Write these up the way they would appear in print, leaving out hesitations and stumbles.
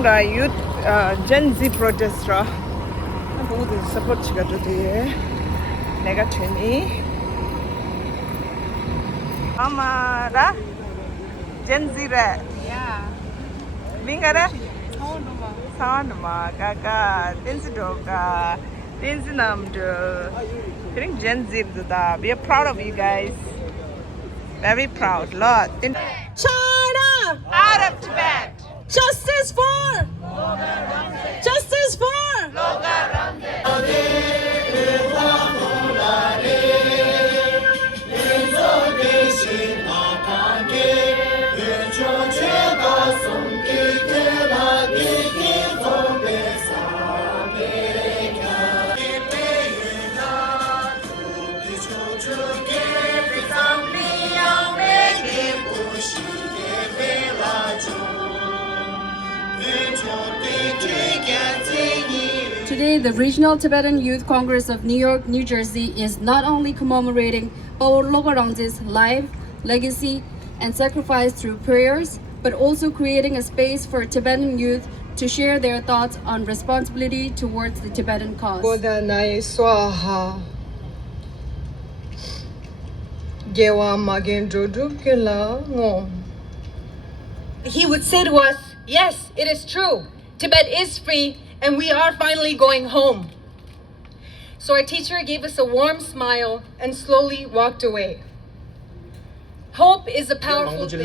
뭔가 youth Gen Z protester 모두 서포트가 되게 내가 되니 아마라 Gen Z라 Yeah. 민가라 Saunduma. 사운드마 가가 댄스도가 댄스남도 그냥 Gen Z다. We are proud of you guys. Very proud. Lord. China! Out of Tibet. Justice for! Justice for! Today, the Regional Tibetan Youth Congress of New York, New Jersey is not only commemorating Paul Logorang's life, legacy, and sacrifice through prayers, but also creating a space for Tibetan youth to share their thoughts on responsibility towards the Tibetan cause. Buddha Nai Swaha. Gewa Magin Jodu Kila Ngo. He would say to us, yes, it is true. Tibet is free and we are finally going home. So our teacher gave us a warm smile and slowly walked away. Hope is a powerful thing.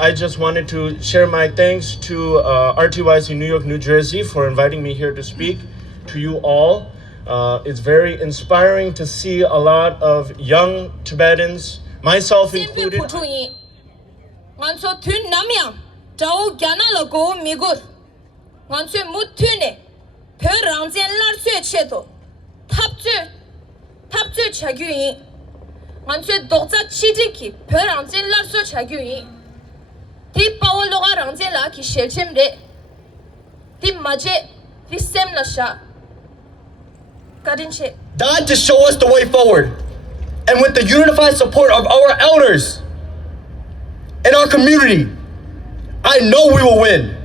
I just wanted to share my thanks to RTYC New York, New Jersey for inviting me here to speak to you all. It's very inspiring to see a lot of young Tibetans, myself included. Died to show us the way forward. And with the unified support of our elders and our community, I know we will win.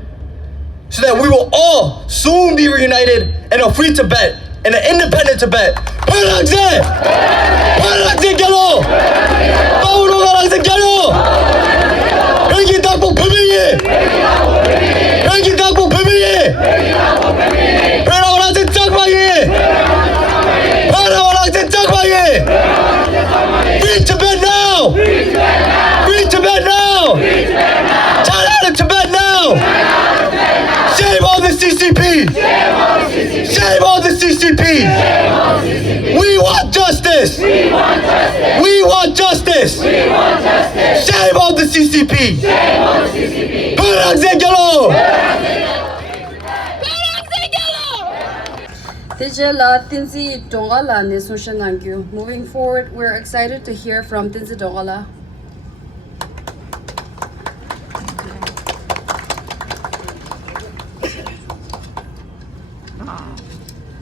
So that we will all soon be reunited in a free Tibet, in an independent Tibet. Free Tibet now! Free Tibet now! Turn out of Tibet now! Save all the CCPs! Save all the CCPs! We want justice! We want justice! Save all the CCPs! Moving forward, we're excited to hear from Tinsi Dongala.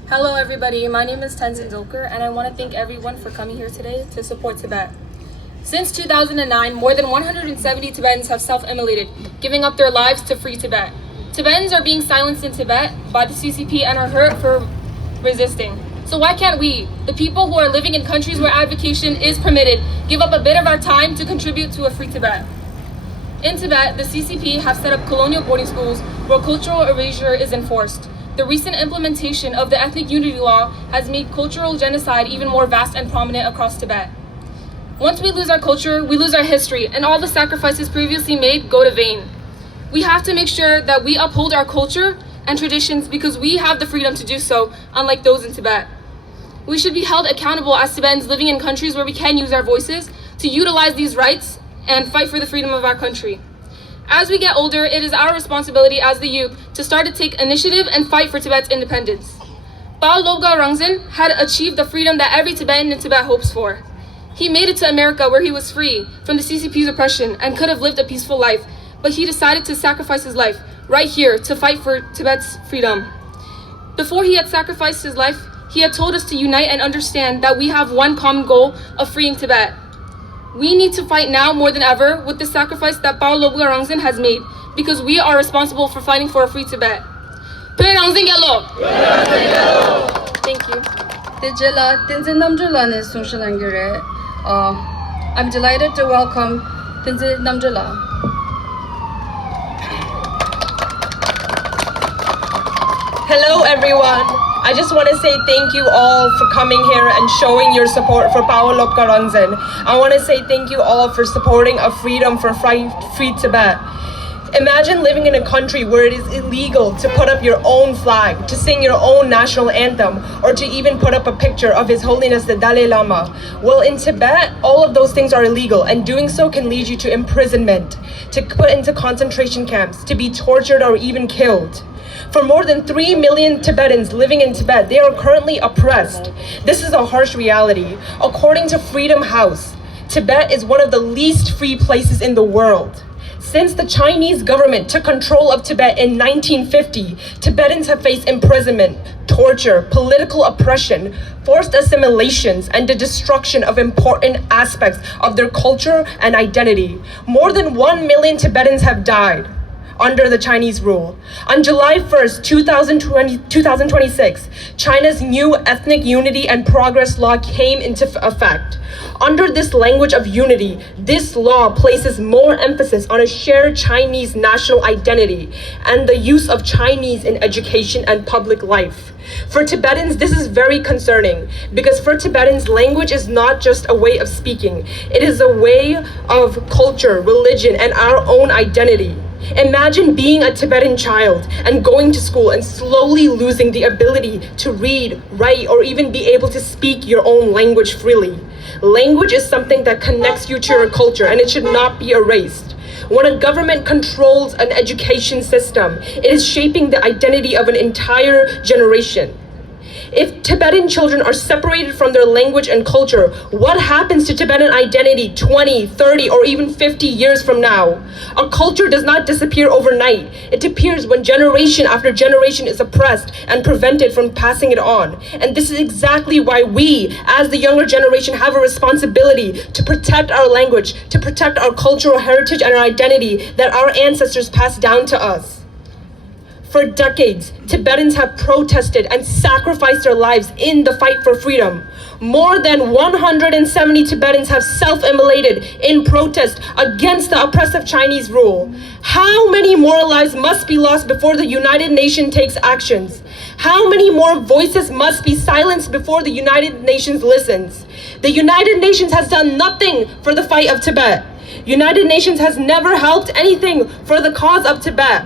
Hello everybody, my name is Tenzin Dilker and I want to thank everyone for coming here today to support Tibet. Since 2009, more than 170 Tibetans have self-immolated, giving up their lives to free Tibet. Tibetans are being silenced in Tibet by the CCP and are hurt for resisting. So why can't we, the people who are living in countries where advocation is permitted, give up a bit of our time to contribute to a free Tibet? In Tibet, the CCP have set up colonial boarding schools where cultural erasure is enforced. The recent implementation of the ethnic unity law has made cultural genocide even more vast and prominent across Tibet. Once we lose our culture, we lose our history, and all the sacrifices previously made go to vain. We have to make sure that we uphold our culture and traditions because we have the freedom to do so, unlike those in Tibet. We should be held accountable as Tibetans living in countries where we can use our voices to utilize these rights and fight for the freedom of our country. As we get older, it is our responsibility as the youth to start to take initiative and fight for Tibet's independence. Paul Logorangzen had achieved the freedom that every Tibetan in Tibet hopes for. He made it to America where he was free from the CCP's oppression and could have lived a peaceful life, but he decided to sacrifice his life right here to fight for Tibet's freedom. Before he had sacrificed his life, he had told us to unite and understand that we have one common goal of freeing Tibet. We need to fight now more than ever with the sacrifice that Bao Lobgarangzin has made, because we are responsible for fighting for a free Tibet. Thank you. I'm delighted to welcome Tenzin Namjala. Hello, everyone. I just want to say thank you all for coming here and showing your support for Pawa Lobgarangzin. I want to say thank you all for supporting a freedom for free Tibet. Imagine living in a country where it is illegal to put up your own flag, to sing your own national anthem, or to even put up a picture of His Holiness the Dalai Lama. Well, in Tibet, all of those things are illegal, and doing so can lead you to imprisonment, to put into concentration camps, to be tortured or even killed. For more than 3 million Tibetans living in Tibet, they are currently oppressed. This is a harsh reality. According to Freedom House, Tibet is one of the least free places in the world. Since the Chinese government took control of Tibet in 1950, Tibetans have faced imprisonment, torture, political oppression, forced assimilations, and the destruction of important aspects of their culture and identity. More than 1 million Tibetans have died under the Chinese rule. On July 1st, 2026, China's new Ethnic Unity and Progress Law came into effect. Under this language of unity, this law places more emphasis on a shared Chinese national identity and the use of Chinese in education and public life. For Tibetans, this is very concerning because for Tibetans, language is not just a way of speaking. It is a way of culture, religion, and our own identity. Imagine being a Tibetan child and going to school and slowly losing the ability to read, write, or even be able to speak your own language freely. Language is something that connects you to your culture, and it should not be erased. When a government controls an education system, it is shaping the identity of an entire generation. If Tibetan children are separated from their language and culture, what happens to Tibetan identity 20, 30, or even 50 years from now? A culture does not disappear overnight. It disappears when generation after generation is oppressed and prevented from passing it on. And this is exactly why we, as the younger generation, have a responsibility to protect our language, to protect our cultural heritage and our identity that our ancestors passed down to us. For decades, Tibetans have protested and sacrificed their lives in the fight for freedom. More than 170 Tibetans have self-immolated in protest against the oppressive Chinese rule. How many more lives must be lost before the United Nations takes actions? How many more voices must be silenced before the United Nations listens? The United Nations has done nothing for the fight of Tibet. United Nations has never helped anything for the cause of Tibet.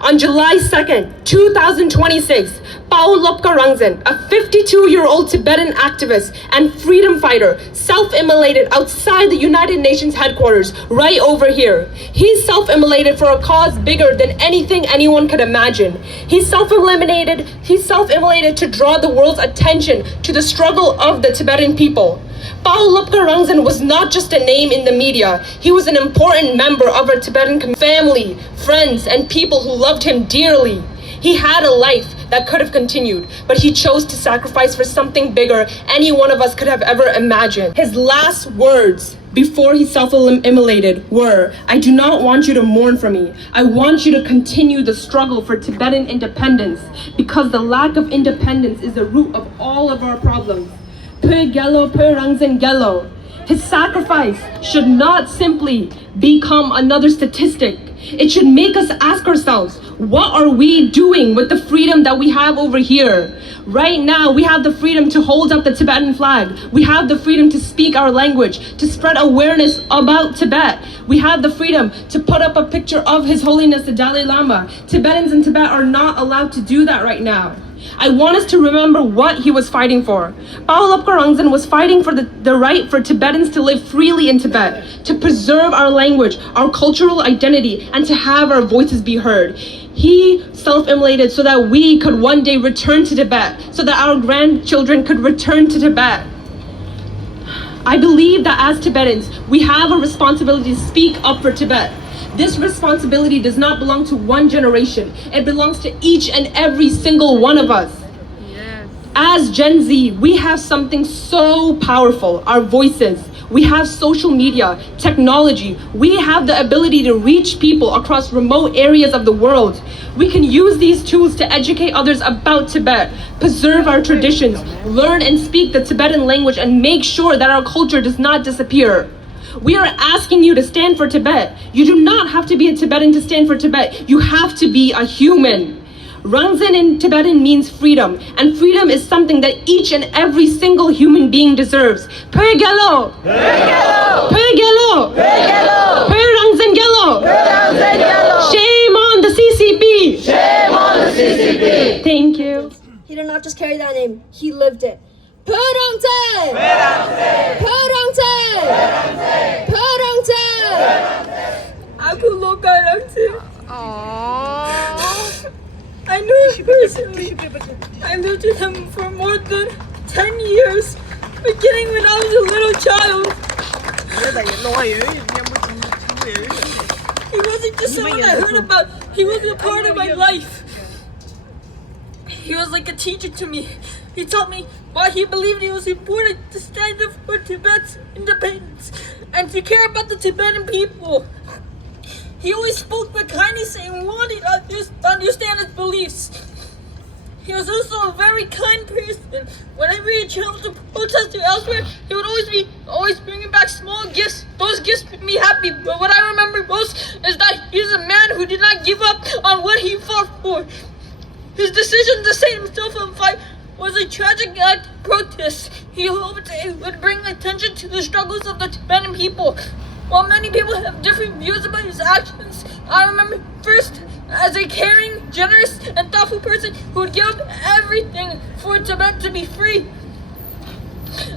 On July 2nd, 2026, Pawa Lobgarangzin, a 52-year-old Tibetan activist and freedom fighter, self-immolated outside the United Nations headquarters, right over here. He self-immolated for a cause bigger than anything anyone could imagine. He self-immolated to draw the world's attention to the struggle of the Tibetan people. Pawa Lobgarangzin was not just a name in the media. He was an important member of our Tibetan family, friends, and people who loved him dearly. He had a life that could have continued, but he chose to sacrifice for something bigger any one of us could have ever imagined. His last words before he self-immolated were, "I do not want you to mourn for me. I want you to continue the struggle for Tibetan independence, because the lack of independence is the root of all of our problems." His sacrifice should not simply become another statistic. It should make us ask ourselves, what are we doing with the freedom that we have over here? Right now, we have the freedom to hold up the Tibetan flag. We have the freedom to speak our language, to spread awareness about Tibet. We have the freedom to put up a picture of His Holiness the Dalai Lama. Tibetans in Tibet are not allowed to do that right now. I want us to remember what he was fighting for. Pawa Lobgarangzin was fighting for the right for Tibetans to live freely in Tibet, to preserve our language, our cultural identity, and to have our voices be heard. He self-immolated so that we could one day return to Tibet, so that our grandchildren could return to Tibet. I believe that as Tibetans, we have a responsibility to speak up for Tibet, This responsibility does not belong to one generation. It belongs to each and every single one of us. As Gen Z, we have something so powerful, our voices. We have social media, technology. We have the ability to reach people across remote areas of the world. We can use these tools to educate others about Tibet, preserve our traditions, learn and speak the Tibetan language, and make sure that our culture does not disappear. We are asking you to stand for Tibet. You do not have to be a Tibetan to stand for Tibet. You have to be a human. Rangzin in Tibetan means freedom, and freedom is something that each and every single human being deserves. Pei Gelo! Pei Gelo! Pei Gelo! Pei Gelo! Pei Rangzin Gelo! Pei Rangzin Gelo! Shame on the CCP! Shame on the CCP! Thank you. He did not just carry that name, he lived it. Pei Rangzin! Pei Rangzin! Pei Rangzin! Pei Rangzin! Aku Loka Rangzin. Aww. I knew him personally. I lived with him for more than 10 years, beginning when I was a little child. He wasn't just someone I heard about, he was a part of my life. He was like a teacher to me. He taught me why he believed it was important to stand up for Tibet's independence and to care about the Tibetan people. He always spoke with kindness and wanted others to understand his beliefs. He was also a very kind person. Whenever he traveled to protest or elsewhere, he would always bring me back small gifts. Those gifts made me happy. But what I remember most is that he was a man who did not give up on what he fought for. His decision to set himself on fire was a tragic act of protest. He hoped it would bring attention to the struggles of the Tibetan people. While many people have different views about his actions, I remember first as a caring, generous, and thoughtful person who would give up everything for Tibet to be free.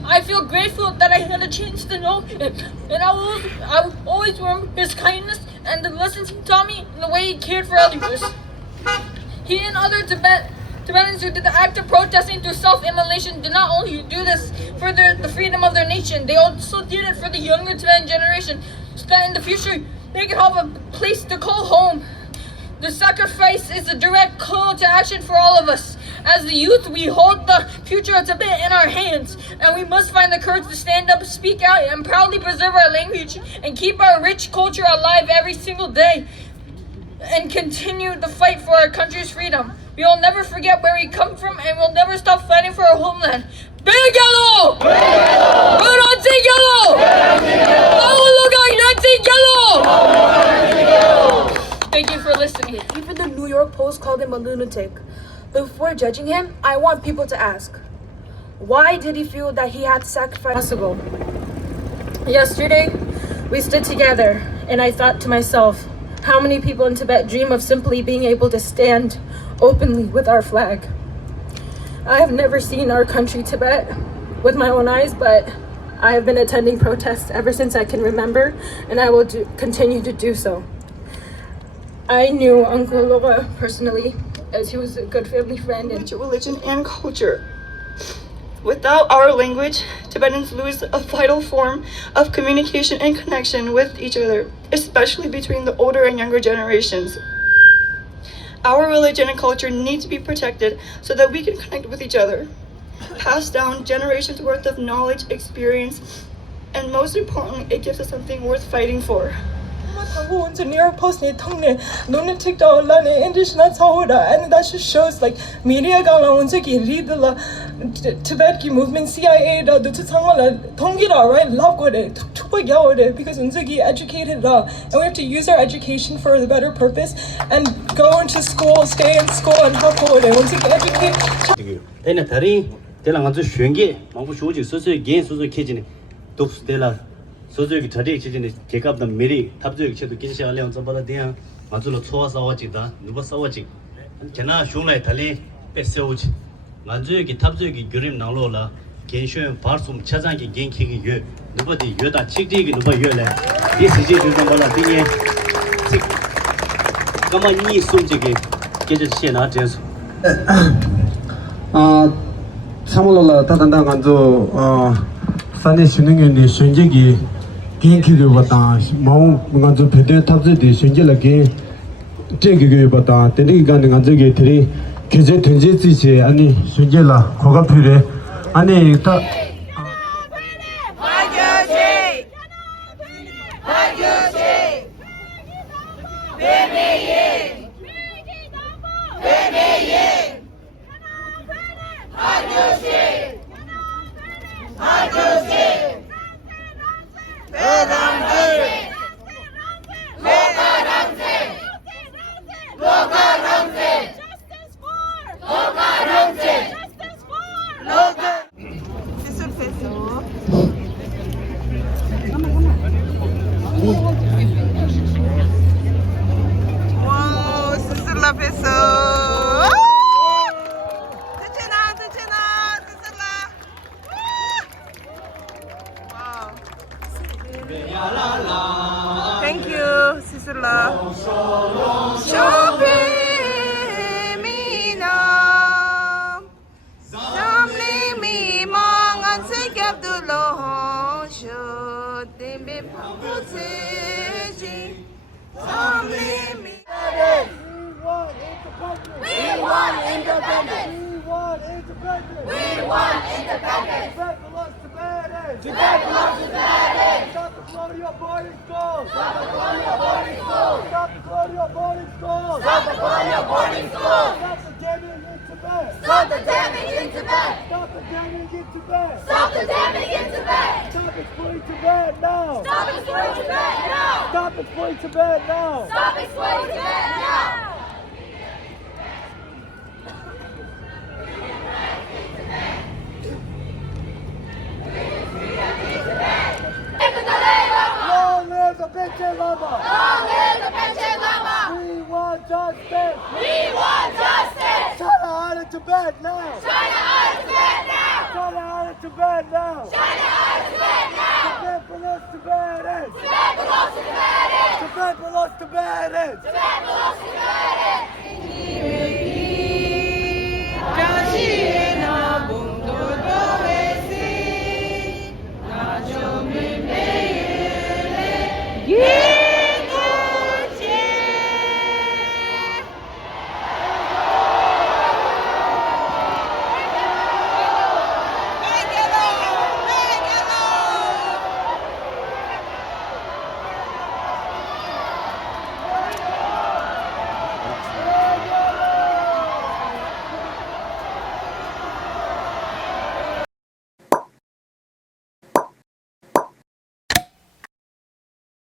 I feel grateful that I had a chance to know him, and I will always remember his kindness and the lessons he taught me and the way he cared for others. He and other Tibetans who did the act of protesting through self-immolation did not only do this for the freedom of their nation, they also did it for the younger Tibetan generation, so that in the future they could have a place to call home. The sacrifice is a direct call to action for all of us. As the youth, we hold the future of Tibet in our hands, and we must find the courage to stand up, speak out, and proudly preserve our language and keep our rich culture alive every single day, and continue the fight for our country's freedom. We will never forget where we come from, and we'll never stop fighting for our homeland. Big Yellow! Big Yellow! Thank you for listening. Even the New York Post called him a lunatic. Before judging him, I want people to ask, why did he feel that he had to sacrifice possible? Yesterday, we stood together, and I thought to myself, how many people in Tibet dream of simply being able to stand openly with our flag? I have never seen our country, Tibet, with my own eyes, but I have been attending protests ever since I can remember, and I will continue to do so. I knew Uncle Loga personally, as he was a good family friend and religion and culture. Without our language, Tibetans lose a vital form of communication and connection with each other, especially between the older and younger generations. Our religion and culture need to be protected so that we can connect with each other, pass down generations worth of knowledge, experience, and most importantly, it gives us something worth fighting for. Tango went to New York Post ne tongne lunatic da la ne English na tawda, and that just shows like media gala unse ki read the Tibet ki movement CIA da do tsangala tongi da right love go de tupa gyawo de because unse ki educated da, and we have to use our education for the better purpose and go into school, stay in school and help go de unse ki educate. Ena tari tela nganzo shwenge mangbu shoji soso gen soso kejine dops tela 소저기 자리에 지진에 개갑다 미리 탑저기 쳐도 긴시아 레온 잡아라 대야 맞으로 초와 싸워지다 누가 싸워지 제나 슝라이 달리 뺏어오지 맞저기 탑저기 그림 나로라 겐슈엔 바르숨 차장기 겐키기 여 누가디 여다 칙디기 누가 여래 디스지 좀 몰라 디니 칙 가만히 숨지게 계절 나 제수 사물로라 다단다 간조 산에 쉬는 게 슌지기 kiến khi được bắt ta máu ngang chỗ phải đến tháp dưới để xem cái là cái trên cái bắt ta tên cái cái ngang chỗ cái thì cái gì thuyền gì gì anh xem cái là khó gặp phải đấy anh ta Wow, sister la peso. Tuchena, sister la. Wow. Thank you, sister la. Shope mina. Samli mi mang an se kap du lo sho timbe puse ji. Samli mi. We want independence. We want independence. Tibet belongs to Tibetans. Tibet belongs to Tibetans. Stop the colonial boarding schools. Stop the colonial boarding schools. Stop the colonial boarding schools. Stop the colonial boarding schools. Stop the damage in Tibet. Stop the damage in Tibet. Stop the damage in Tibet. Stop the damage in Tibet. Stop exploiting Tibet now. Stop exploiting Tibet now. Stop exploiting Tibet now. Stop exploiting Tibet now. Long live the Pinche Lama! Long live the Pinche Lama! We want justice! We want justice! China out of Tibet now! China out of Tibet now! China out of Tibet now! China out of Tibet now! Tibet belongs to Tibetans! Tibet belongs to Tibetans! Tibet belongs to Tibetans! Tibet belongs to Tibetans!